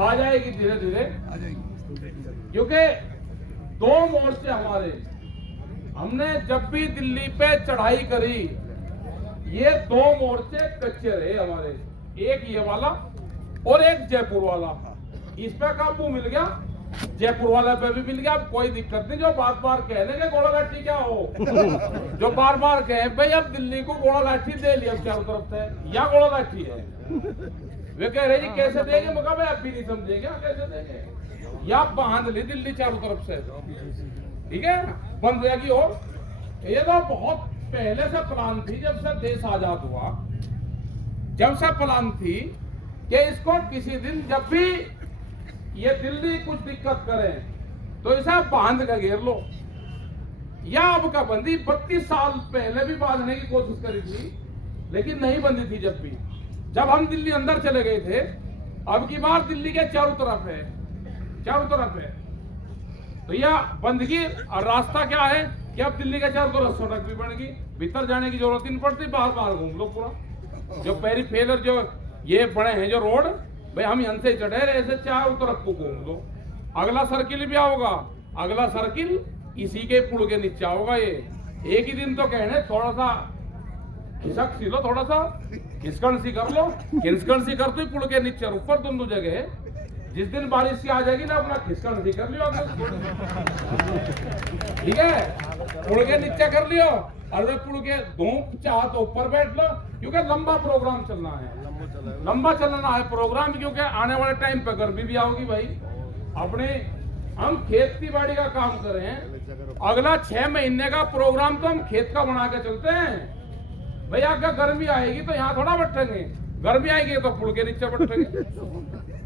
आ जाएगी धीरे धीरे, क्योंकि दो मोर्चे हमारे, हमने जब भी दिल्ली पे चढ़ाई करी ये दो मोर्चे कच्चे रहे हमारे, एक ये वाला और एक जयपुर वाला। इस पे काबू मिल गया, जयपुर वाले पे भी मिल गया, अब कोई दिक्कत नहीं। जो बार बार कहने के गोला लाठी क्या हो जो बार बार कहे भाई अब दिल्ली को गोला लाठी दे लिया चारों तरफ से, या गोला लाठी है। वे कह रहे जी कैसे देंगे, मगर भाई अब भी नहीं समझेंगे कैसे देंगे, या बांध ली दिल्ली चारों तरफ से, ठीक है, बंद रहेगी। और ये तो बहुत पहले से प्लान थी, जब से देश आजाद हुआ जब से प्लान थी कि इसको किसी दिन जब भी ये दिल्ली कुछ दिक्कत करे तो इसे बांध कर घेर लो। या अब का बंदी 32 साल पहले भी बांधने की कोशिश करी थी, लेकिन नहीं बंदी थी। जब हम दिल्ली अंदर चले गए थे, अब की बार दिल्ली के चारों तरफ है, चारों तरफ है, तो यह बंदगी। और रास्ता क्या है कि अब दिल्ली के चारों तरफ सड़क भी बन गई, भीतर जाने की जरूरत नहीं पड़ती, बाहर बाहर घूम लो पूरा। जो पेरीफेरल जो ये बड़े हैं जो रोड, भाई हम यहाँ से चढ़े रहे, ऐसे चारों तरफ को घूम लो। अगला सर्किल भी होगा, अगला सर्किल इसी के पुल के नीचे होगा। ये एक ही दिन तो कहने थोड़ा सा खिसक सी लो, थोड़ा सा खिसकन सी कर लो, खिसकन सी कर दो पुल के नीचे और ऊपर, दोनों जगह। जिस दिन बारिश सी आ जाएगी ना, अपना खिसकन सी कर लियो, ठीक है, पुल के नीचे कर लियो, और वे पुल के धूप चाह तो ऊपर बैठ लो, क्योंकि लंबा प्रोग्राम चलना है, लंबा चलना है प्रोग्राम, क्योंकि आने वाले टाइम पे गर्मी भी आओगी भाई। अपने हम खेती बाड़ी का काम कर रहे हैं, अगला 6 महीने का प्रोग्राम तो हम खेत का बना के चलते हैं। भाई अगर गर्मी आएगी तो यहाँ थोड़ा बैठेंगे, गर्मी आएगी तो पुल के नीचे बैठेंगे।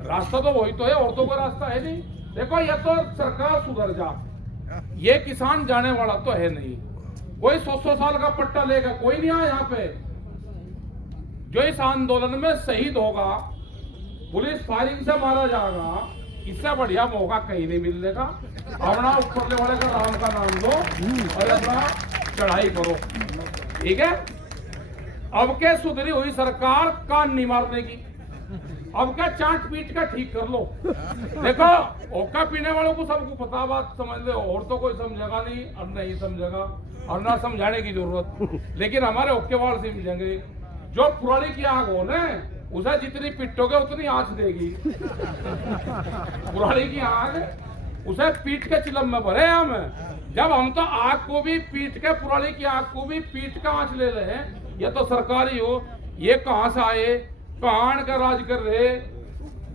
रास्ता तो वही तो है, और तो कोई रास्ता है नहीं। देखो ये तो सरकार सुधर जा, ये किसान जाने वाला तो है नहीं। कोई 100 साल का पट्टा लेगा कोई नहीं आया यहाँ पे। जो इस आंदोलन में शहीद होगा, पुलिस फायरिंग से मारा जाएगा, इससे बढ़िया मौका कहीं नहीं मिलने का। अपना ऊपर वाले का राम का नाम लो और अपना चढ़ाई करो, ठीक है। अब के सुधरी हुई सरकार कान नहीं मारने की, अब क्या चाट पीट का ठीक कर लो। देखो ओका पीने वालों को सबको पता, बात समझ ले, और तो कोई समझेगा नहीं, और नहीं समझेगा, और ना समझाने की जरूरत। लेकिन हमारे ओके वाल से मिलेंगे। जो पुरानी की आग हो ना, उसे जितनी पिटोगे उतनी आंच देगी। पुरानी की आग उसे पीट के चिलम में भरे हम। जब हम तो आग को भी पीट के, पुरानी की आग को भी पीट के आंच ले रहे हैं। ये तो सरकारी हो, ये कहां से आए, कहां का राज कर रहे,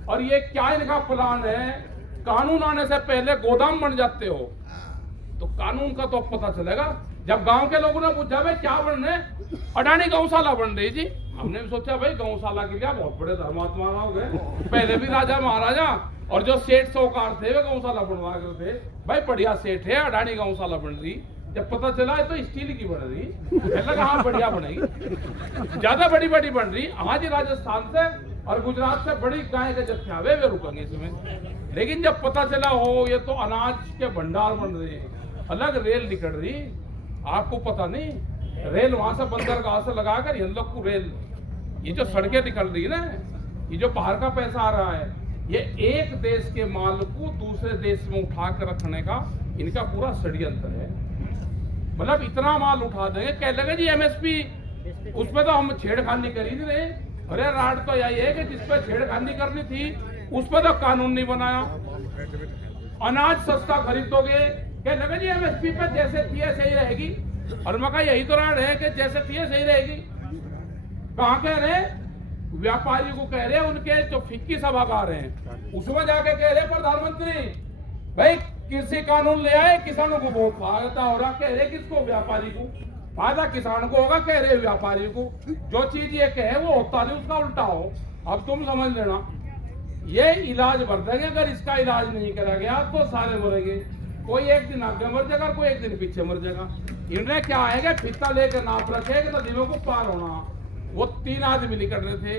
और ये क्या इनका प्लान है। कानून आने से पहले गोदाम बन जाते हो, तो कानून का तो पता चलेगा जब गांव के लोगों ने पूछा भाई क्या बन रहे, अडानी गौशाला बन रही जी। हमने भी सोचा भाई गौशाला के लिए बहुत बड़े धर्मात्मा हो गए, पहले भी राजा महाराजा और जो सेठ साहूकार थे वे गौशाला बनवा करते। भाई बढ़िया सेठ है, अडानी गौशाला बन रही। जब पता चला है तो स्टील की बन रही, लगा हाँ बढ़िया बनेगी, ज्यादा बड़ी बड़ी बन रही। आज राजस्थान से और गुजरात से बड़ी गाय के जत्थे आवे वे रुकेंगे इसमें। लेकिन जब पता चला हो ये तो अनाज के भंडार बन रहे हैं, अलग रेल निकल रही, आपको पता नहीं, रेल वहां से बंदरगाह से लगाकर इन लोग को रेल, ये जो सड़कें निकल रही है ना, ये जो बाहर का पैसा आ रहा है, ये एक देश के माल को दूसरे देश में उठा कर रखने का इनका पूरा षड्यंत्र है। मतलब इतना माल उठा देंगे, कह लगे जी एमएसपी, उसमें तो हम छेड़खानी करी नहीं रहे। अरे राड तो यही है कि जिस पर छेड़खानी करनी थी उस पर तो कानून नहीं बनाया। अनाज सस्ता खरीदोगे, कह लगे जी एमएसपी पे जैसे थी सही रहेगी, और मैं कहा यही तो राड है कि जैसे थी सही रहेगी। कहाँ कह रहे, व्यापारी को कह रहे, उनके जो फिक्की सभागार हैं उसमें जाके कह रहे प्रधानमंत्री भाई कृषि कानून ले आए, किसानों को बहुत फायदा हो रहा। कह रहे किसको, व्यापारी को। फायदा किसान को होगा, कह रहे व्यापारी को। जो चीज ये कहे वो होता नहीं, उसका उल्टा हो। अब तुम समझ लेना, ये इलाज भर देंगे, अगर इसका इलाज नहीं करा गया तो सारे मरेंगे। कोई एक दिन आगे मर जाएगा, कोई एक दिन पीछे मर जाएगा। इन्हें क्या आएगा, फीता लेकर नाप रखे कि नदियों को पार होना। वो 3 आदमी निकल रहे थे,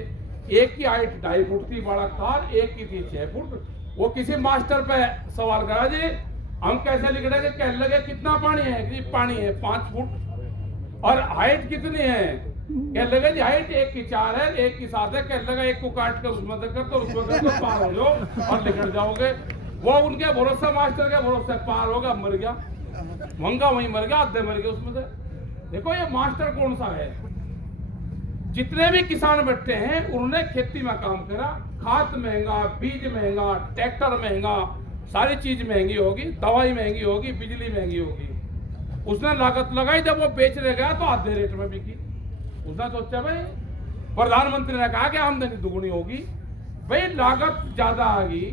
एक की हाइट 2.5 फुट थी बड़ा कार, एक की थी 6 फुट। वो किसी मास्टर पे सवाल करा जी हम कैसे लिख कहने लगे कितना पानी है, कि पानी है 5 फुट। और हाइट कितनी है, कह लगे जी हाइट एक की 4 है, एक की 7 है, कह लगा एक को काट कर उसमें देकर तो उसमें देकर पार हो जाओ और निकल जाओगे। वो उनके भरोसे, मास्टर के भरोसे पार हो गया, मर गया, मंगा वहीं मर गया, आधे मर गए उसमें से। देखो ये मास्टर कौन सा है? जितने भी किसान बैठे हैं उन्होंने खेती में काम करा, खाद महंगा, बीज महंगा, ट्रैक्टर महंगा, सारी चीज महंगी होगी, दवाई महंगी होगी, बिजली महंगी होगी। उसने लागत लगाई, जब वो बेचने गया तो आधे रेट में बिकी। उसने सोचा भाई, प्रधानमंत्री ने कहा कि आमदनी दुगुनी होगी, भाई लागत ज्यादा आ गई,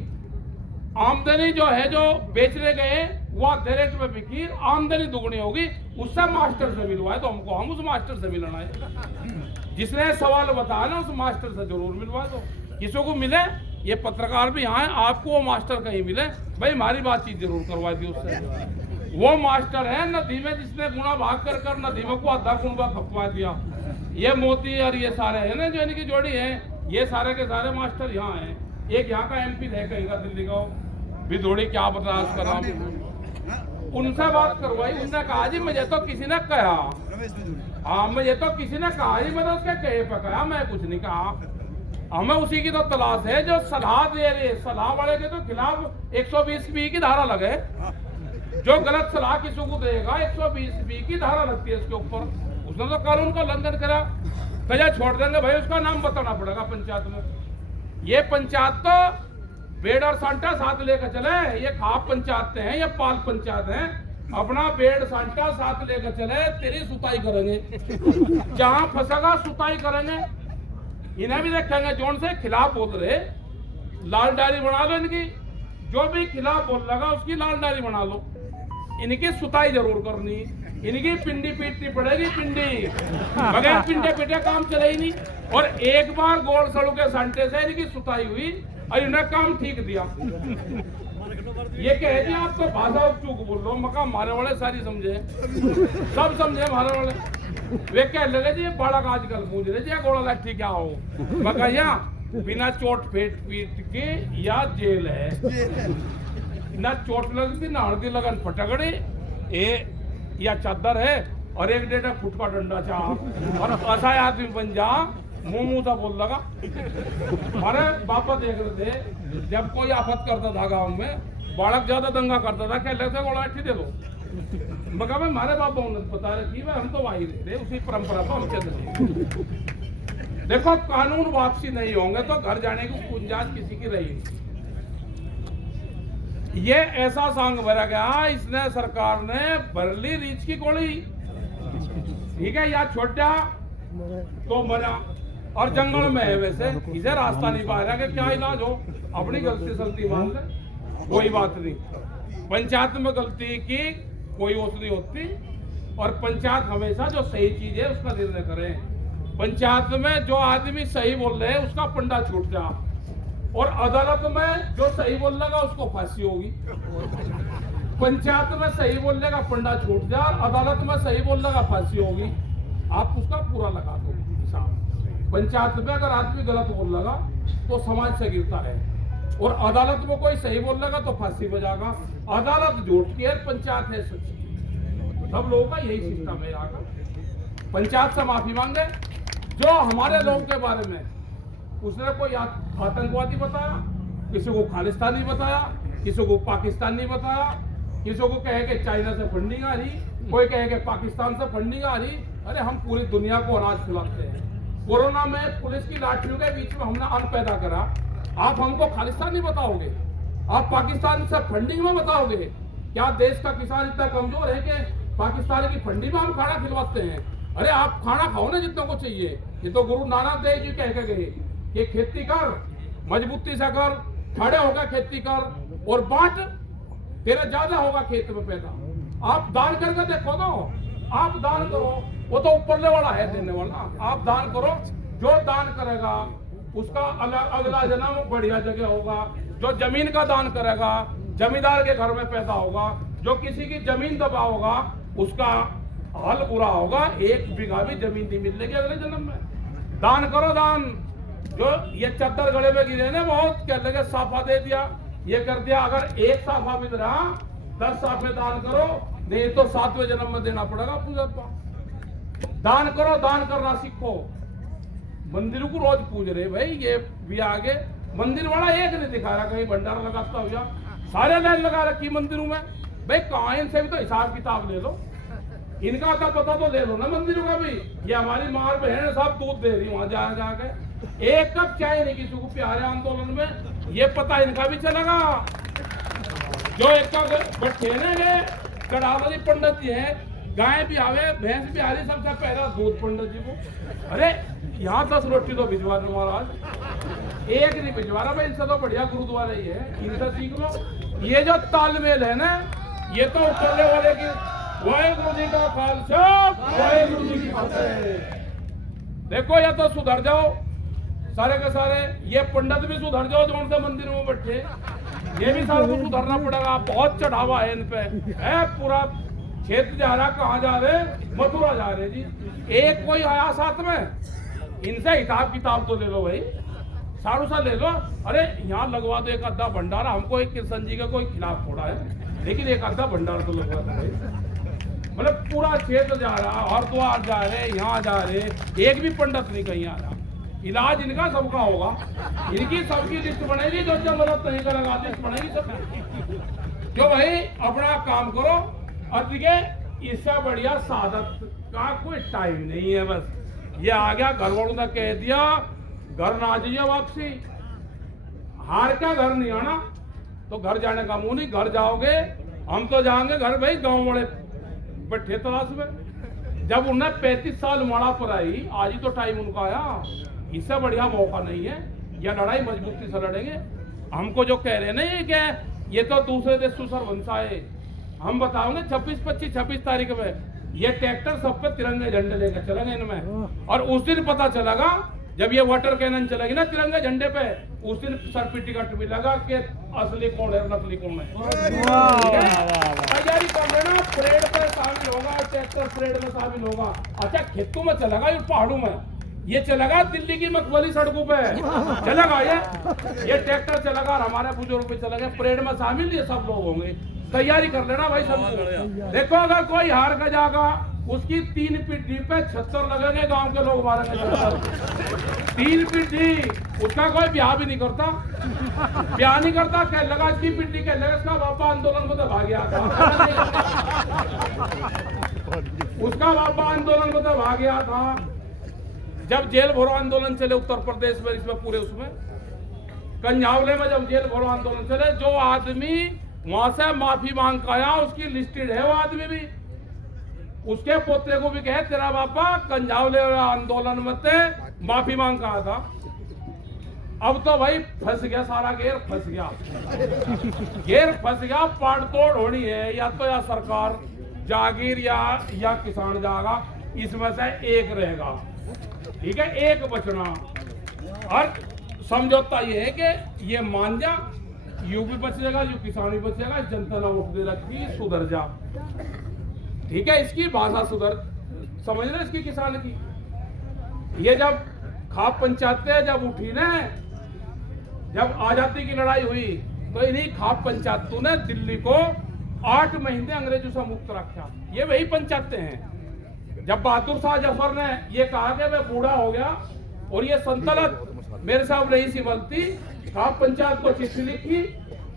आमदनी जो है जो बेचने गए वो आधे रेट में बिकी, आमदनी दुगुनी होगी, उससे मास्टर से मिलवाए तो हमको, हम उस मास्टर से मिलना है। जिसने सवाल बताया ना उस मास्टर से जरूर मिलवा दो। किसी को मिले, ये पत्रकार भी यहाँ है, आपको वो मास्टर कहीं मिले, भाई हमारी बातचीत जरूर करवा दी उससे। वो मास्टर है नदी में जिसने गुना भाग कर कर नदी में को आधा कुंबा खपवा दिया। ये मोती और ये सारे है ना जो इनकी जोड़ी है, ये सारे के सारे मास्टर यहाँ हैं। एक यहाँ का MP है कहीं का, दिल्ली का, बिधोड़ी क्या बर्दाश्त कर रहा हूँ, उनसे बात करवाई। उनने कहा जी मुझे तो किसी ने कहा, हाँ मुझे तो किसी ने कहा जी, मैं तो उसके कहे पे कहा, मैं कुछ नहीं कहा। हमें उसी की तो तलाश है जो सलाह दे रहे, सलाह वाले के तो खिलाफ 120B की धारा लगे। जो गलत सलाह किसी को देगा 120B की धारा लगती है इसके ऊपर। उसने तो कानून का उल्लंघन करा, कजा छोड़ देंगे भाई, उसका नाम बताना पड़ेगा पंचायत में। ये पंचायत तो बेड़ और सांटा साथ लेकर चले, ये खाप पंचायत हैं, ये पाल पंचायत हैं, अपना बेड़ सांटा साथ लेकर चले, तेरी सुताई करेंगे, जहां फंसेगा सुताई करेंगे। इन्हें भी देखेंगे जोन से खिलाफ बोल रहे, लाल डायरी बना लो इनकी, जो भी खिलाफ बोल लगा उसकी लाल डायरी बना लो, इनकी सुताई जरूर करनी, इनकी पिंडी पीटनी पड़ेगी, पिंडी, बगैर पिंडे पीटे काम चले ही नहीं। और एक बार गोल सड़ू के सांटे से इनकी सुताई हुई और इन्हें काम ठीक दिया। ये कहे जी आप तो भाषा चूक बोल लो, मका मारे वाले सारी समझे, सब समझे मारे वाले। वे कह लगे जी ये बालक आजकल पूछ रहे जी घोड़ा लाठी क्या हो, मका या बिना चोट पीट के या जेल है, ना चोट लगती ना हल्दी लगन फटकड़ी ए या चादर है और 1-1.5 फुट का डंडा चाह और ऐसा आदमी बन जा, मुंह था बोल लगा। अरे पापा देख रहे थे जब कोई आफत करता था गांव में, बालक ज्यादा दंगा करता था, कह लेते घोड़ा लाठी दे दो, मगर मैं हमारे बाबा ने बता रही थी, हम तो वही थे, उसी परंपरा को हम चल रहे। देखो कानून वापसी नहीं होंगे तो घर जाने की गुंजाइश किसी की रही। ये ऐसा सांग भरा गया, इसने सरकार ने भर ली रीछ की गोली, ठीक है, या छोटा तो मरा और जंगल में है, वैसे इसे रास्ता नहीं पा रहा कि क्या इलाज हो, अपनी गलती सलती मान ले, कोई बात नहीं। पंचायत में गलती की कोई ओस नहीं होती, और पंचायत हमेशा जो सही चीज है उसका निर्णय करें। पंचायत में जो आदमी सही बोल रहे हैं उसका पंडा छूट जा, और अदालत में जो सही बोलेगा उसको फांसी होगी। पंचायत में सही बोलने का पंडा छूट जा, अदालत में सही बोलने का फांसी होगी, आप उसका पूरा लगा दो हिसाब। पंचायत में अगर आदमी गलत बोल लगा तो समाज से गिरता है, और अदालत में कोई सही बोल लगा तो फांसी बजाएगा। अदालत झूठ की है, पंचायत है सच्ची। सब लोगों का यही सिस्टम है यहाँ का। पंचायत से माफी मांगे, जो हमारे लोगों के बारे में उसने कोई आतंकवादी बताया, किसी को खालिस्तानी बताया, किसी को पाकिस्तानी बताया, किसी को कहे कि चाइना से फंडिंग आ रही, कोई कहे कि पाकिस्तान से फंडिंग आ रही। अरे हम पूरी दुनिया को अनाज खिलाते हैं। कोरोना में पुलिस की लाठियों के बीच में हमने अन्न पैदा करा, आप हमको खालिस्तानी बताओगे, आप पाकिस्तान से फंडिंग में बताओगे? क्या देश का किसान इतना कमजोर है कि पाकिस्तान की फंडिंग में हम खाना खिलवाते हैं? अरे आप खाना खाओ ना जितना को चाहिए। ये तो गुरु नानक देव जी कह के गए कि खेती कर, मजबूती से कर, खड़े होकर खेती कर और बांट, तेरा ज्यादा होगा खेत में पैदा। आप दान करके देखो ना, आप दान करो, वो तो ऊपरले वाला है देने वाला। आप दान करो, जो दान करेगा उसका अगला जन्म बढ़िया जगह होगा। जो जमीन का दान करेगा जमींदार के घर में पैदा होगा, जो किसी की जमीन दबा होगा उसका हाल बुरा होगा, 1 बीघा भी जमीन नहीं मिलेगी अगले जन्म में। दान करो दान। जो ये चद्दर गड़े में गिरे ने बहुत कह लगे साफा दे दिया, ये कर दिया, अगर 1 साफा मिल रहा 10 साफे दान करो, नहीं तो 7वें जन्म में देना पड़ेगा पूजा। दान करो, दान करना सीखो। मंदिर को रोज पूज रहे भाई, ये भी आगे मंदिर वाला एक नहीं दिखा रहा कहीं भंडारा लगाता हुआ, सारे लाइन लगा रखी मंदिरों में। भाई कहाँ, इनसे भी तो हिसाब किताब ले लो, इनका तो पता तो ले लो ना मंदिरों का भी। ये हमारी माँ बहन सब दूध दे रही वहां जा जाके, एक कप चाय नहीं किसी को प्यारे आंदोलन में, ये पता इनका भी चलेगा। जो एक बैठे ना ये कड़ावली पंडित जी है, गाय भी आवे भैंस भी आ रही, सबसे पहला दूध पंडित जी को। अरे यहाँ 10 रोटी तो भिजवा दो महाराज, एक नहीं भिजवा रहा भाई, इनसे तो बढ़िया गुरुद्वारा ही है, इनसे सीख लो। ये जो तालमेल है ना, ये तो उतरने वाले की वाहेगुरु जी का खालसा, वाहेगुरु जी की फतेह। देखो ये तो सुधर जाओ सारे के सारे, ये पंडित भी सुधर जाओ जो उनसे मंदिर में बैठे, ये भी सबको सुधरना पड़ेगा। बहुत चढ़ावा है इन पे, है पूरा क्षेत्र जा रहा, कहाँ जा रहे, मथुरा जा रहे जी। एक कोई आया साथ में, इनसे हिसाब किताब तो ले लो भाई, सारू सा ले लो। अरे यहाँ लगवा दो एक आधा भंडारा, हमको एक कृष्ण जी का कोई खिलाफ थोड़ा है, लेकिन एक आधा भंडारा तो लगवा दो भाई। मतलब पूरा क्षेत्र जा रहा, हरिद्वार जा रहे, यहाँ जा रहे, एक भी पंडित नहीं कहीं आ रहा। इलाज इनका सबका होगा, इनकी सबकी लिस्ट बनेगी, जो जो मदद नहीं करेगा लिस्ट बनेगी सब। जो भाई अपना काम करो, और देखिए इससे बढ़िया साधक का कोई टाइम नहीं है। बस ये आ गया, घर वालों ने कह दिया घर ना जाइए वापसी, हार का घर नहीं आना, तो घर जाने का मुंह नहीं, घर जाओगे हम तो जाएंगे घर भाई, गांव वाले बैठे तलाश में। जब उन्हें 35 साल माड़ा पर आई, आज ही तो टाइम उनका आया, इससे बढ़िया मौका नहीं है। यह लड़ाई मजबूती से लड़ेंगे। हमको जो कह रहे नहीं क्या ये तो दूसरे देश से सरवंश आए, हम बताओगे 26 तारीख में ये ट्रैक्टर सब पे तिरंगे झंडे लेकर चलेंगे इनमें, और उस दिन पता चलेगा जब ये वाटर कैनन चलेगी ना तिरंगे झंडे पे, उस दिन सर पे टिकट मिलेगा कि असली कौन है नकली कौन है। तैयारी कर लेना, परेड पे शामिल होगा, ट्रैक्टर परेड में शामिल होगा। अच्छा खेतों में चलेगा, ये पहाड़ों में ये चलेगा, दिल्ली की मकबली सड़कों पे चलेगा, ये ट्रैक्टर चलेगा, हमारे बुजुर्ग पे चलेगा, परेड में शामिल ये सब लोग होंगे। तैयारी कर लेना भाई सब। देखो अगर कोई हार का जाएगा, उसकी 3 पिट्ठी पे 76 लगेंगे, गांव के लोग मारेंगे। 3 पिट्ठी, उसका कोई ब्याह भी नहीं करता, ब्याह नहीं करता, कह लगा इसकी पिट्ठी, कह लगा इसका बाबा आंदोलन में तो भाग गया था, उसका बाबा आंदोलन में तो भाग गया था। जब जेल भरो आंदोलन चले उत्तर प्रदेश में, इसमें पूरे उसमें कंझावले में जब जेल भरो आंदोलन चले, जो आदमी वहां से माफी मांग के आया उसकी लिस्टेड है वो आदमी भी, उसके पोते को भी कहे तेरा बापा कंझावले आंदोलन में ते माफी मांग कहा था। अब तो भाई फंस गया, सारा गेर फंस गया, गेर फंस गया, पाड़ तोड़ होनी है, या तो या सरकार जागीर या किसान जाएगा, इसमें से एक रहेगा, ठीक है, एक बचना। और समझौता ये है कि ये मान जा, यू भी बचेगा, यू किसान भी बचेगा, जनता ना उठ दे रखी, सुधर जा, ठीक है, इसकी भाषा सुधर, समझ रहे इसकी किसान की। ये जब खाप पंचायतें जब उठी ना, जब आजादी की लड़ाई हुई, तो इन्हीं खाप पंचायतों ने दिल्ली को 8 महीने अंग्रेजों से मुक्त रखा। ये वही पंचायतें हैं। जब बहादुर शाह जफर ने ये कहा कि मैं बूढ़ा हो गया और ये संतलत मेरे साथ नहीं संभलती, खाप पंचायत को चिट्ठी लिखी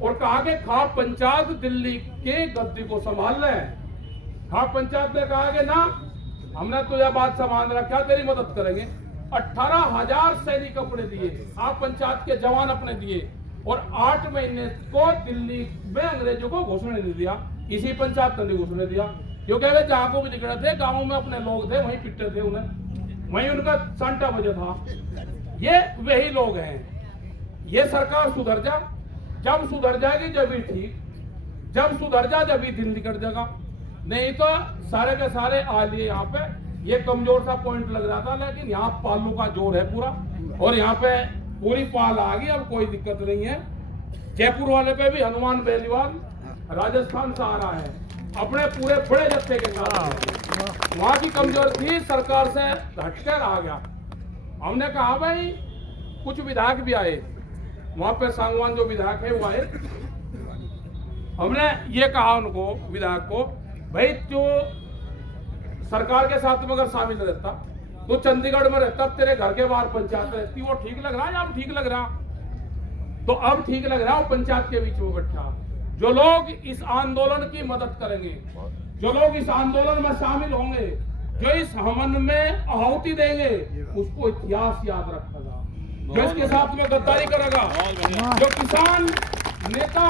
और कहा कि खाप पंचायत दिल्ली के गद्दी को संभाल ले। खाप पंचायत ने कहा कि ना, हमने तो यह बात संभाल रखा, तेरी मदद करेंगे। 18,000 सैनिक अपने दिए, खाप पंचायत के जवान अपने दिए, और 8 महीने को दिल्ली में अंग्रेजों को घुसने नहीं दिया। इसी पंचायत ने घुसने दिया, क्योंकि वे जहाँ को भी निकले थे, गाँव में अपने लोग थे, वहीं पिटते थे उन्हें, वहीं उनका संटा बजा था। ये वही लोग हैं। ये सरकार सुधर जा, जब सुधर जाएगी जब ही ठीक, जब सुधर जा जब ही दिन निकट जाएगा, नहीं तो सारे के सारे आ लिए यहाँ पे। ये कमजोर सा पॉइंट लग रहा था, लेकिन यहाँ पालों का जोर है पूरा, और यहाँ पे पूरी पाल आ गई, अब कोई दिक्कत नहीं है। जयपुर वाले पे भी हनुमान बेलीवाल राजस्थान से आ रहा है अपने पूरे बड़े जत्थे के साथ। वहां की कमजोर थी, सरकार से हटकर आ गया। हमने कहा भाई कुछ विधायक भी आए, वहां पे सांगवान जो विधायक है वो आए। हमने ये कहा उनको विधायक को, भाई जो सरकार के साथ में अगर शामिल रहता, तो चंडीगढ़ में रहता, तेरे घर के बाहर पंचायत रहती, वो ठीक लग रहा है या अब ठीक लग रहा? तो अब ठीक लग रहा है, वो पंचायत के बीच में बैठा। जो लोग इस आंदोलन की मदद करेंगे, जो लोग इस आंदोलन में शामिल होंगे, जो इस हमन में आहुति देंगे, उसको इतिहास याद रखेगा। जो इसके साथ में गद्दारी करेगा, जो किसान नेता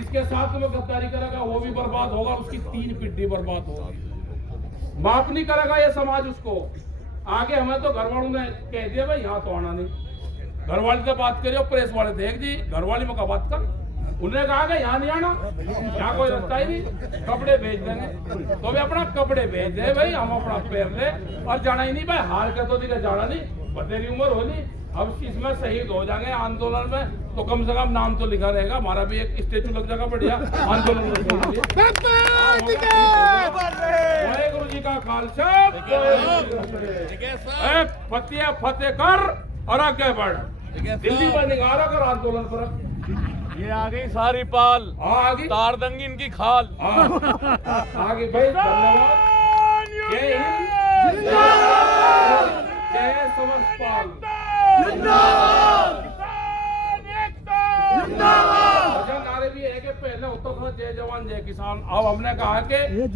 इसके साथ में गद्दारी करेगा, वो भी बर्बाद होगा, उसकी 3 पीढ़ी बर्बाद होगी। माफ नहीं करेगा ये समाज उसको। आगे हमें तो घर वालों ने कह दिया भाई यहाँ तो आना नहीं। घर वाले से बात करियो, प्रेस वाले देख जी, घर वाली में का बात कर, उन्होंने कहा कि यहाँ नहीं आना, यहाँ कोई रास्ता ही नहीं, कपड़े भेज देंगे। तो भी अपना कपड़े भेज दे भाई, हम अपना पैर ले, और जाना ही नहीं भाई, हार के तो दिखा जाना नहीं, बतेरी उम्र होनी। अब इसमें शहीद हो जाएंगे आंदोलन में, तो कम से कम नाम तो लिखा रहेगा, हमारा भी एक स्टेचू लग जाएगा बढ़िया आंदोलन में। गुरु जी का खालसा, फतेह फतेह कर और आगे बढ़, दिल्ली में निगारा कर आंदोलन पर। ये आ गई सारी पाल, आगे तारदंगी इनकी खाल। आगे भाई, धन्यवाद। जय हिंद, जय समस्तपाल। नारे भी है कि पहले होता था जय जवान जय किसान, अब हमने कहा कि